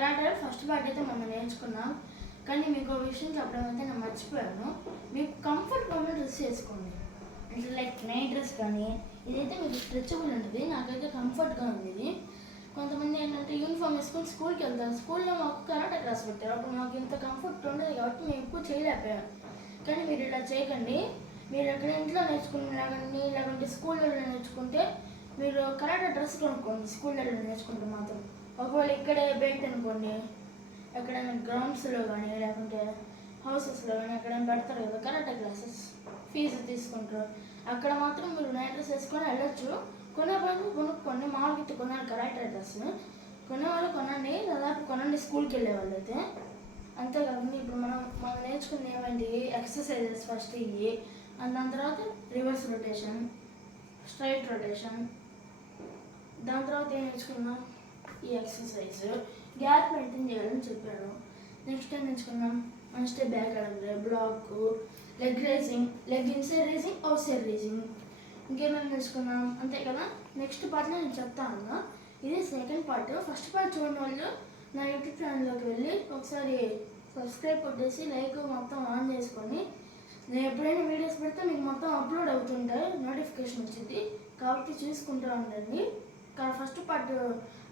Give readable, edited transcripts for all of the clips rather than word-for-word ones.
Karate first part అయితే మనం నేర్చుకున్నాం. కానీ మీకు ఒక విషయం చెప్పడం అయితే నేను మర్చిపోయాను. మీకు కంఫర్ట్గా ఉన్న డ్రెస్ వేసుకోండి. అంటే లైక్ నైట్ డ్రెస్ కానీ ఇదైతే మీకు స్ట్రెచబుల్ ఉంటుంది. నాకైతే కంఫర్ట్గా ఉంది ఇది. కొంతమంది ఏంటంటే యూనిఫామ్ వేసుకొని స్కూల్కి వెళ్తారు. స్కూల్లో మాకు కరాటే క్లాస్ పెట్టారు. అప్పుడు మాకు ఇంత కంఫర్ట్ ఉండదు కాబట్టి మేము ఎక్కువ చేయలేకపోయాం. కానీ మీరు ఇలా చేయకండి. మీరు ఎక్కడ ఇంట్లో నేర్చుకునేలాగండి, లేకుంటే స్కూల్లో నేర్చుకుంటే మీరు కరాటే డ్రెస్ కొనుక్కోండి. స్కూల్లో నేర్చుకుంటే మాత్రం. ఒకవేళ ఇక్కడే బెల్ట్ అనుకోండి, ఎక్కడైనా గ్రౌండ్స్లో కానీ లేకుంటే హౌసెస్లో కానీ ఎక్కడైనా పెడతారు కదా కరాటే క్లాసెస్, ఫీజు తీసుకుంటారు. అక్కడ మాత్రం మీరు నైట్ డ్రెస్ వేసుకొని వెళ్ళొచ్చు. కొనేవాళ్ళు కొనుక్కోండి. మామూలుగా కొనాలి కరాటే డ్రెస్. కొనేవాళ్ళు కొనండి, దాదాపు కొనండి స్కూల్కి వెళ్ళే వాళ్ళు అయితే. అంతేకాకుండా ఇప్పుడు మనం నేర్చుకున్న ఏమండి ఎక్సర్సైజెస్ ఫస్ట్ ఇవి, దాని తర్వాత రివర్స్ రొటేషన్, స్ట్రైట్ రొటేషన్, దాని తర్వాత ఏం నేర్చుకున్నాం ఈ ఎక్సర్సైజ్, గ్యాప్ మెయింటైన్ చేయాలని చెప్పాను. నెక్స్ట్ ఏం నేర్చుకున్నాం మంచి బ్యాక్ అడగలే, block, leg racing, leg inside racing, out side racing, ఇంకేమైనా నేర్చుకున్నాం. అంతే కదా. నెక్స్ట్ పార్ట్లో నేను చెప్తాను. ఇది సెకండ్ పార్ట్. ఫస్ట్ పార్ట్ చూడని వాళ్ళు నా యూట్యూబ్ ఛానల్లోకి వెళ్ళి ఒకసారి సబ్స్క్రైబ్ కొట్టేసి లైక్ మొత్తం ఆన్ చేసుకొని, నేను ఎప్పుడైనా వీడియోస్ పెడితే మీకు మొత్తం అప్లోడ్ అవుతుంటాయి, నోటిఫికేషన్ వచ్చింది కాబట్టి చూసుకుంటూ ఉండండి. ఫస్ట్ పార్ట్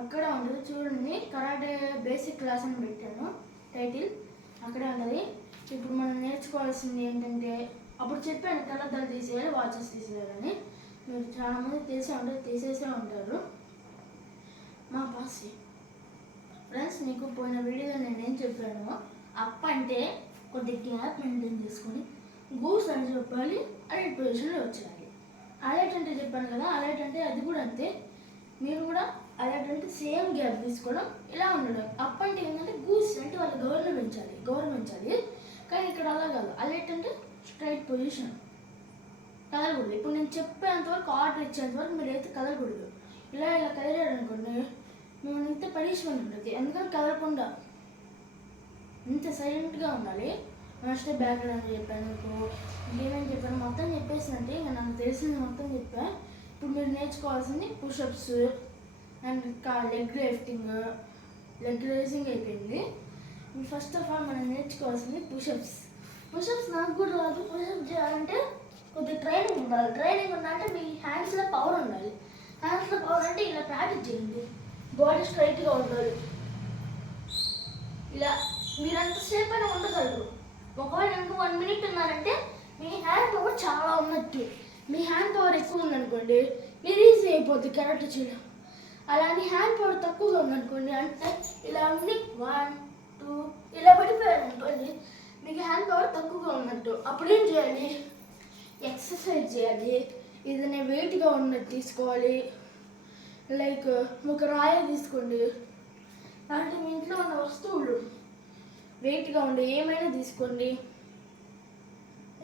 అక్కడే ఉంటుంది చూడండి. కరాటే బేసిక్ క్లాస్ అని పెట్టాను టైటిల్, అక్కడే ఉన్నది. ఇప్పుడు మనం నేర్చుకోవాల్సింది ఏంటంటే, అప్పుడు చెప్పాను కళ్ళద్దాలు తీసేయాలి, వాచెస్ తీసేయాలని. మీరు చాలామంది తీసేసే ఉంటారు. మా పాస్ ఫ్రెండ్స్, మీకు పోయిన వీడియోలో నేనేం చెప్పాను, అప్ అంటే కొద్ది గ్యాప్ మెయింటైన్ చేసుకొని గూస్ అని చెప్పాలి, అలర్ట్ పొజిషన్లో వచ్చేయాలి. అలర్ట్ అంటే చెప్పాను కదా, అలర్ట్ అంటే అది కూడా అంతే. మీరు కూడా అలర్ట్ అంటే సేమ్ గ్యాప్ తీసుకోవడం, ఇలా ఉండడం. అప్ అంటే ఏంటంటే గూస్ అంటే వాళ్ళు గౌరవించాలి. కానీ ఇక్కడ అలా కాదు. అలర్ట్ అంటే స్ట్రైట్ పొజిషన్, కదలకూడదు. ఇప్పుడు నేను చెప్పేంతవరకు, ఆర్డర్ ఇచ్చేంతవరకు మీరు అయితే కదలకూడదు. ఇలా కదిలాడు అనుకోండి, మేము ఇంత పనిష్మెంట్ ఉంటుంది. ఎందుకంటే కదలకుండా ఇంత సైలెంట్గా ఉండాలి. ఫస్ట్ బ్యాక్ అని చెప్పాను, మీకు ఇంకేమేమి చెప్పాను మొత్తం చెప్పేసినట్టే. ఇంకా నాకు తెలిసింది మొత్తం చెప్పాను. ఇప్పుడు మీరు నేర్చుకోవాల్సింది push-ups and leg lifting, leg racing అయిపోయింది. ఫస్ట్ ఆఫ్ ఆల్ మనం నేర్చుకోవాల్సింది పుషప్స్. నాకు కూడా రాదు. పుషప్ చేయాలంటే కొద్దిగా ట్రైనింగ్ ఉండాలి. ట్రైనింగ్ ఉండాలంటే మీ హ్యాండ్స్లో పవర్ ఉండాలి. హ్యాండ్స్లో పవర్ అంటే ఇలా ప్రాక్టీస్ చేయండి. బాడీ స్ట్రైట్గా ఉండాలి. ఇలా మీరు అంతసేపు అయినా ఉండగలరు. ఒకవేళ ఇంకా 1 minute ఉన్నారంటే మీ హ్యాండ్ పవర్ చాలా ఉన్నట్టు. మీ హ్యాండ్ పవర్ ఎక్కువ ఉందనుకోండి, మీరు ఈజీ అయిపోద్ది కరాటే చేయడం. అలానే హ్యాండ్ పవర్ తక్కువగా ఉందనుకోండి, అంటే ఇలా ఉండి 1, 2 ఇలా పడిపోయారు అనుకోండి, మీకు హ్యాండ్ పవర్ తక్కువగా ఉన్నట్టు. అప్పుడు ఏం చేయాలి, ఎక్సర్సైజ్ చేయాలి. ఏదైనా వెయిట్గా ఉన్నట్టు తీసుకోవాలి. లైక్ ఒక రాయి తీసుకోండి, అంటే మీ ఇంట్లో ఉన్న వస్తువులు వెయిట్గా ఉండే ఏమైనా తీసుకోండి.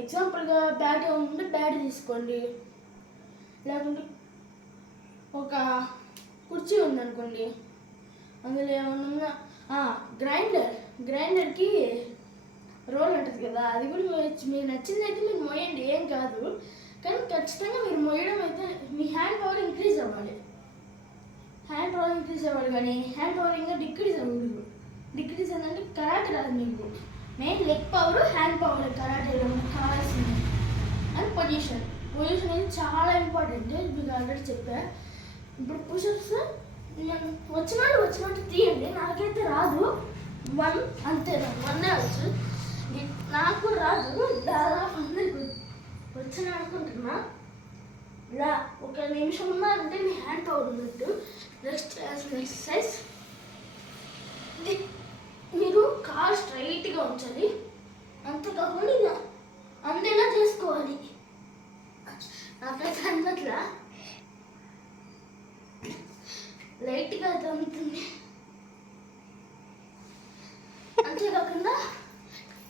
ఎగ్జాంపుల్గా బ్యాట్ ఉంటే బ్యాట్ తీసుకోండి. లేకుంటే ఒక కుర్చీ ఉందనుకోండి, అందులో ఏమన్నా గ్రైండర్కి రోల్ ఉంటుంది కదా, అది కూడా మీకు నచ్చింది అయితే మీరు మోయండి, ఏం కాదు. కానీ ఖచ్చితంగా మీరు మోయడం అయితే మీ హ్యాండ్ పవర్ ఇంక్రీజ్ అవ్వాలి. కానీ హ్యాండ్ పవర్ ఇంకా డిక్రీజ్ అవ్వదు. డిక్రీజ్ ఏంటంటే కరాటే రాదు మీకు. Main leg power, hand power కరాటేలో కావాల్సింది. అండ్ పొజిషన్ అనేది చాలా ఇంపార్టెంట్. మీకు ఆల్రెడీ చెప్పా. ఇప్పుడు పుషప్స్ వచ్చినట్టు తీయండి. నాకైతే రాదు. 1 అంతే, 1 వచ్చు. నాకు రాదు. దాదాపు అందరికి వచ్చిన అనుకుంటున్నా. ఇలా 1 నిమిషం ఉన్నారంటే మీ హ్యాండ్ పవర్ ఉన్నట్టు. నెక్స్ట్ ఎక్సర్సైజ్, మీరు కాలు స్ట్రైట్గా ఉంచాలి. అంతేకాకుండా ఇలా అందేలా చేసుకోవాలి. నాకైతే అన్నట్లా లైట్గా అయితే ఉంటుంది. అంతేకాకుండా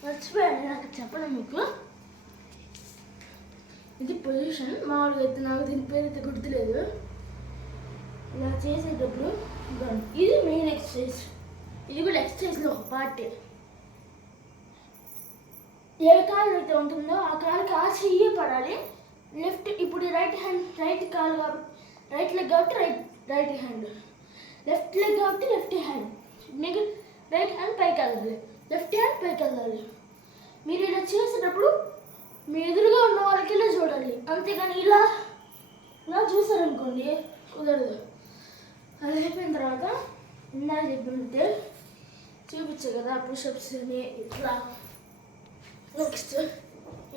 మర్చిపోయాను నాకు చెప్పడం మీకు. ఇది పొజిషన్. మామూలుగా అయితే నాకు దీని పేరు అయితే గుర్తులేదు. ఇలా చేసేటప్పుడు ఇది మెయిన్ ఎక్సర్సైజ్. ఇది కూడా ఎక్సర్సైజ్లో ఒక పార్ట్. ఏ కాలు అయితే ఉంటుందో ఆ కాలుకి ఆ చెయ్యి పడాలి. లెఫ్ట్ ఇప్పుడు రైట్ కాలు కాబట్టి రైట్ లెగ్ కాబట్టి రైట్ హ్యాండ్, లెఫ్ట్ లెగ్ కాబట్టి లెఫ్ట్ హ్యాండ్. మీకు వెళ్ళాలి, లెఫ్ట్ హ్యాండ్ పైకి వెళ్ళాలి. మీరు ఇలా చేసేటప్పుడు మీ ఎదురుగా ఉన్న వాళ్ళకి ఇలా చూడాలి, అంతేగాని ఇలా ఇలా చూసారనుకోండి కుదరదు. అది అయిపోయిన తర్వాత ఇందాక చెప్పినట్టే చూపించే కదా పుషప్స్ని ఇట్లా, నెక్స్ట్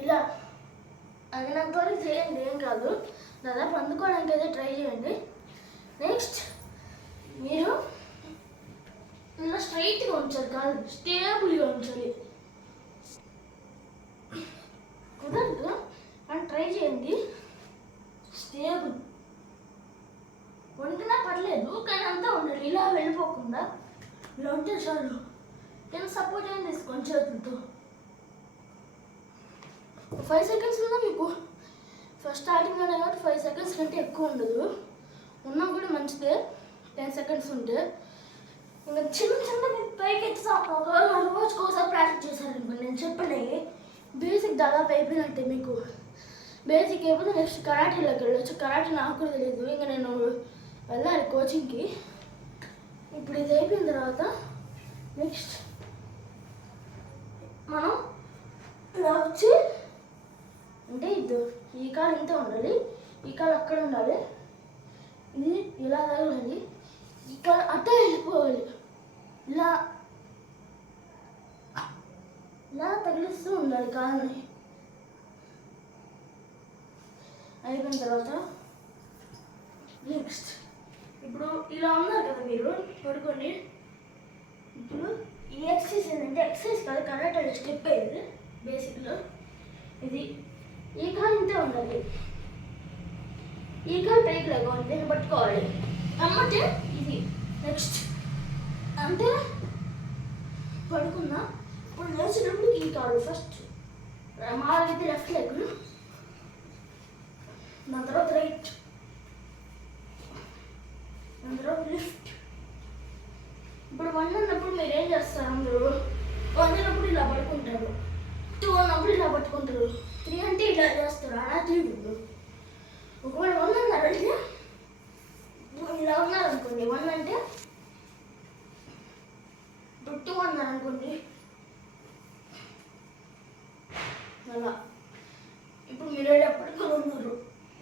ఇలా అయినంత వరకు చేయండి, ఏం కాదు. దాదాపు అందుకోవడానికి అయితే ట్రై చేయండి. నెక్స్ట్ మీరు ఇలా స్ట్రైట్గా ఉంచాలి, కాదు స్టేబుల్గా ఉంచాలి. కుదరదు అని ట్రై చేయండి. స్టేబుల్ వండినా పర్లేదు, కానీ అంతా ఉండాలి. ఇలా వెళ్ళిపోకుండా ఇలా ఉంటే చాలు. నేను సపోర్ట్ ఏం తీసుకోండి చేతులతో. 5 సెకండ్స్ ఉందా మీకు? ఫస్ట్ స్టార్టింగ్ అనే కాబట్టి 5 సెకండ్స్ కంటే ఎక్కువ ఉండదు. ఉన్నా కూడా మంచిదే 10 సెకండ్స్ ఉంటే. ఇంకా చిన్న చిన్న పైకి రోజుకి ఒకసారి ప్రాక్టీస్ చేశారనుకోండి, నేను చెప్పండి బేసిక్ దాదాపు అయిపోయినట్టే. మీకు బేసిక్ అయిపోతే నెక్స్ట్ కరాటీలోకి వెళ్ళొచ్చు. కరాటీ నాకు కూడా తెలియదు, ఇంకా నేను వెళ్ళాలి కోచింగ్కి. ఇప్పుడు ఇది అయిపోయిన తర్వాత నెక్స్ట్ మనం ఇలా వచ్చి అంటే ఇది ఈ కాలు ఇంత ఉండాలి, ఈ కాలు అక్కడ ఉండాలి, ఇది ఇలా తగలాలి, ఈ కాలు అట్ట వెళ్ళిపోవాలి. ఇలా ఇలా తగిలిస్తూ ఉండాలి కాలుని. అయిపోయిన తర్వాత నెక్స్ట్ ఇప్పుడు ఇలా ఉన్నారు కదా మీరు పడుకోండి. ఇప్పుడు ఈ ఎక్సర్సైజ్ ఏంటంటే ఎక్సర్సైజ్ కాదు, కరాటే స్టెప్ అయ్యేది బేసిక్లో. ఇది ఈ కాలు ఇంతే ఉండాలి, ఈ కాలు పైకి లేకపోతే దీన్ని పట్టుకోవాలి అమ్మటే ఇది. నెక్స్ట్ అంటే పడుకున్నా ఇప్పుడు లేచినప్పుడు ఈ కాలు ఫస్ట్ మాకైతే లెఫ్ట్ లెగ్, దాని తర్వాత రైట్, దాని తర్వాత లెఫ్ట్. ఇప్పుడు 1 అన్నప్పుడు మీరు ఏం చేస్తారు? అందరూ 1 అన్నప్పుడు ఇలా పడుకుంటారు, 2 అన్నప్పుడు ఇలా పట్టుకుంటారు, 3 అంటే ఇలా చేస్తారు. అలా తీయకూడదు. ఒకవేళ 1 అన్నారంటే ఇలా ఉన్నారనుకోండి, 1 అంటే ఇప్పుడు 2 అన్నారనుకోండి అలా. ఇప్పుడు మీరు ఎప్పటికీ ఉన్నారు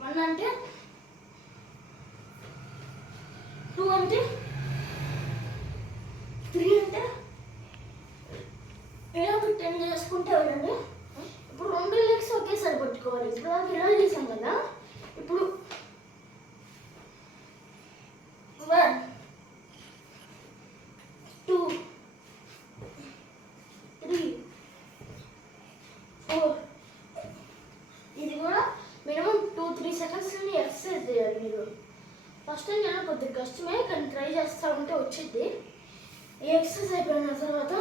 1 అంటే 2 అంటే 3 అంటే ఇలా 10 చేసుకుంటే వెళ్ళండి. ఇప్పుడు 2 లెగ్స్ ఒకేసారి పట్టుకోవాలి. ఇప్పుడు దాకా ఇలా చేసాం కదా, ఇప్పుడు 1 2 3 4. ఇది కూడా మినిమం 2-3 సెకండ్స్ ఎక్సర్సైజ్ చేయాలి మీరు. ఫస్ట్ టైం చేయడం కొద్దిగా కష్టమే, కానీ ట్రై చేస్తూ ఉంటే వచ్చింది. ఈ ఎక్సర్సైజ్ అయిపోయిన తర్వాత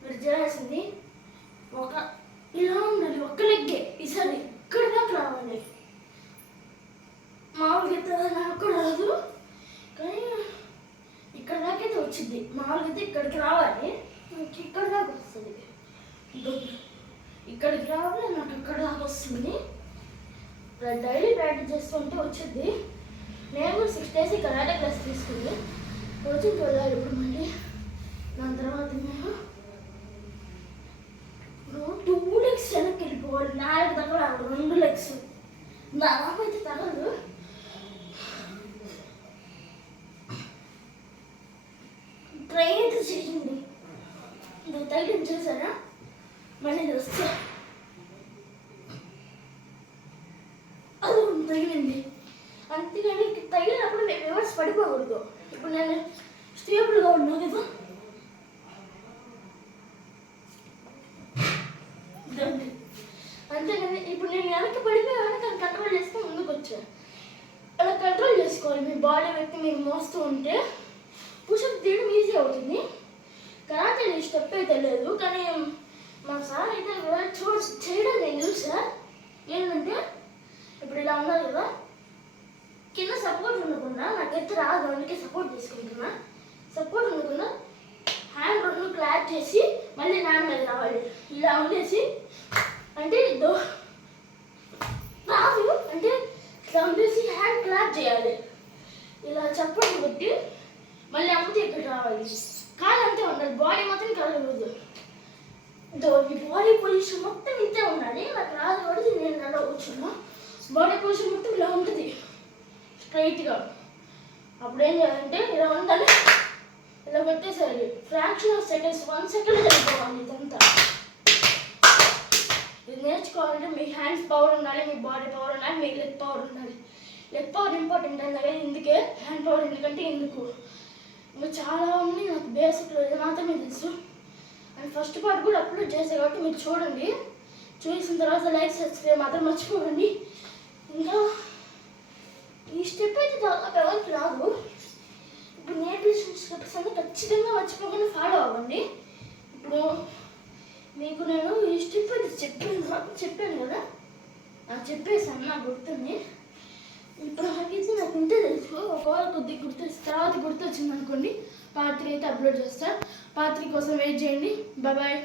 మీరు చేయాల్సింది ఇలా ఉండాలి, ఒక్క లెగ్గే. ఈసారి ఇక్కడ దాకా రావాలి. మామూలుగా అయితే నాకు కూడా రాదు, కానీ ఇక్కడ దాకైతే వచ్చింది. మామూలుగా అయితే ఇక్కడికి రావాలి, ఇక్కడ దాకా వస్తుంది. ఇక్కడికి రావాలి, నాకు ఇక్కడ దాకా వస్తుంది. డైలీ ప్రాక్టీస్ చేస్తుంటే వచ్చింది. నేను కూడా 6 days కరాటే క్లాస్ తీసుకుంది, కోచింగ్కి వెళ్ళాలి ఇప్పుడు మళ్ళీ. దాని తర్వాత మేము 2 legs వెనక్కి వెళ్ళిపోవాలి. 4 తగలాలి, 2 legs. దాదాపు అయితే తగలదు. ట్రై అయితే చేయండి. నువ్వు తగిలింది చూసారా? మళ్ళీ వస్తా అది తగిలింది, అంతేగాని తగిలినప్పుడు నేను రివర్స్ పడిపోకూడదు. ఇప్పుడు నేను స్టేబుల్గా ఉన్నా కదా, అంతేగాని ఇప్పుడు నేను వెనక్కి పడిపోయాను, కానీ కంట్రోల్ చేసుకుని ముందుకు వచ్చాను. అలా కంట్రోల్ చేసుకోవాలి. మీ బాడీ వ్యక్తి మీరు మోస్తూ ఉంటే పుషప్ తీయడం ఈజీ అవుతుంది. కరాటే స్టెప్ అయితే లేదు, కానీ మా సార్ అయితే చేయడం నేను చూసా. ఏంటంటే ఇప్పుడు ఇలా ఉన్నారు కదా, కింద సపోర్ట్ ఉండకుండా, నాకైతే రాదు అందుకే సపోర్ట్ తీసుకుంటున్నా. సపోర్ట్ ఉండకుండా హ్యాండ్ 2 క్లాప్ చేసి మళ్ళీ హ్యాండ్ మీద రావాలి. ఇలా ఉండేసి అంటే రాదు అంటే ఇట్లా ఉండేసి హ్యాండ్ క్లాప్ చేయాలి. ఇలా చప్పట్లు కొట్టి మళ్ళీ అమ్మితే ఇక్కడ రావాలి. కాలు అంతే ఉండాలి, బాడీ మాత్రం కదలకూడదు. ఈ బాడీ పొజిషన్ మొత్తం ఇంతే ఉండాలి. నాకు రాదు కాబట్టి నేను నల్ల కూర్చున్నా. బాడీ పొజిషన్ మొత్తం ఇలా ఉంటుంది స్ట్రైట్గా. అప్పుడు ఏం చేయాలంటే ఇలా ఉండాలి, ఇలా పెట్టేసేయాలి. ఫ్రాక్షన్ ఆఫ్ సెకండ్స్, 1 సెకండ్ జరిగిపోవాలి ఇదంతా. ఇది నేర్చుకోవాలంటే మీ హ్యాండ్స్ పవర్ ఉండాలి, మీ బాడీ పవర్ ఉండాలి, మీ లెగ్ పవర్ ఉండాలి. లెగ్ పవర్ ఇంపార్టెంట్ అలాగే ఇందుకే, హ్యాండ్ పవర్ ఎందుకంటే ఇందుకు. ఇంకా చాలా ఉంది నాకు బేసిక్లో, ఇది మాత్రమే తెలుసు. అండ్ ఫస్ట్ పార్ట్ కూడా అప్లోడ్ చేశాను కాబట్టి మీరు చూడండి. చూసిన తర్వాత లైక్ సబ్స్క్రైబ్ మాత్రం మర్చిపోకండి. ఇంకా ఈ స్టెప్ అయితే దాదాపు ఎవరికి రాదు. ఇప్పుడు నేర్పించిన స్టెప్స్ అన్నీ ఖచ్చితంగా మర్చిపోకుండా ఫాలో అవ్వండి. ఇప్పుడు మీకు నేను ఈ స్టెప్ అయితే చెప్పాను కదా, నాకు చెప్పేసాను, నాకు గుర్తుంది. ఇప్పుడు నాకు ఇంతే తెలుసు. ఒకవేళ కొద్దిగా తర్వాత గుర్తొచ్చింది అనుకోండి, పార్ట్ 3 అయితే అప్లోడ్ చేస్తాను. పార్ట్ 3 కోసం వెయిట్ చేయండి. బాయ్.